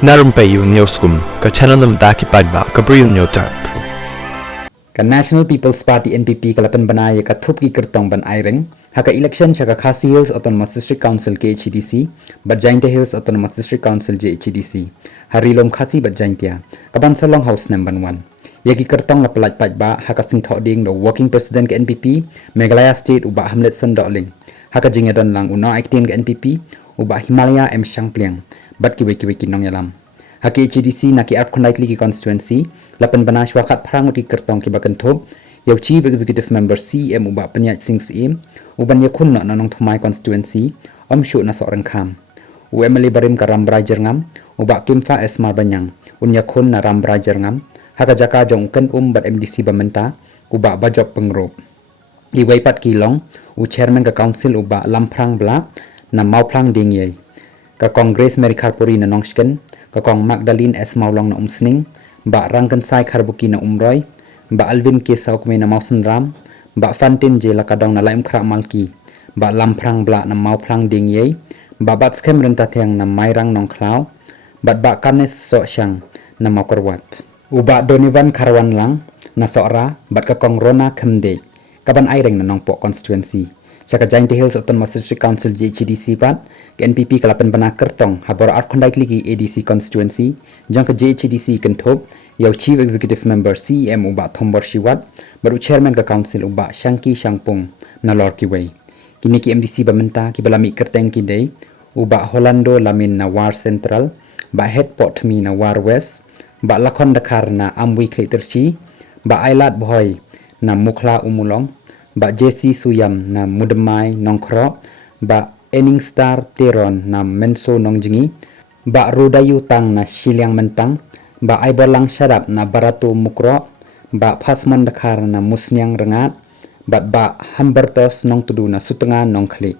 Na Rympei U channel nabynta paidbah Bri U Hynñiewtrep. National People's Party NPP kala Pynbna ya thup ki kyrtong ban airing haka election chaka Khasi Hills Autonomous District Council KHADC Badjainte Hills Autonomous District Council JHADC harilom Khasi Badjaintia kaban salong house number 1 yaki kyrtong la pelaj paidbah haka sing thoding the working president ke NPP Meghalaya State uba hamlet son doling haka jingedon lang uno acting ke NPP uba Himalaya M Shangpliang bat ki weki nong yalam haki HADC naki art kondai ki constituency la Pynbna shwakat prangut ki kyrtong ki bakan thop yaw chief executive member CM uba penyat sing CM uban yakun na nong thumai constituency omshu na sorang kham UMLA barim ka rambrai jerngam uba kimfa esmar banyang un yakun na rambrai jerngam haka jaka jong kan bat MDC bamenta uba bajok pengrop iwai pat kilong u chairman ka council uba lamprang bla na mauplang dingyai ka congress merikharpuri na nongsken ka kong Magdalene S maulong na umsning ba rangkan sai kharbuki na umroy ba Alvin ke saukme na mausen ram ba fantin je lakadong na laim khra malki ba lamprang bla na mauplang dingyai ba bat skem renta theng na mairang nong khlaw ba kanes so syang na makorwat uba Donivan Karawan lang na sora bat ka kong Rona Khemde kaban aireng na nong po constituency Chaka Jainte Hills Autonomous District Council JHADC pat ke NPP kala Pynbna kyrtong habor art kondai ki ADC constituency jang ke JHADC kenthop yaw chief executive member CM uba thombor shiwat baru chairman ka council uba Shangki Shangpung na lor ki wei kini ki MDC bamenta ki balami kyrteng ki dei uba Holando lamin na war central ba head port mi na war west ba lakon dakar na amwi kleterchi ba ailat boy na mukla umulong ba JC Suyam na Mudemai Nongkro ba Ening Star Teron na Menso Nongjingi ba Rodayu Tang na Shiliang Mentang ba Aibolang Syarap na Barato Mukro ba Pasman Dakar na Musnyang Rengat ba Hambertos Nong Tudu na Sutengan Nongkli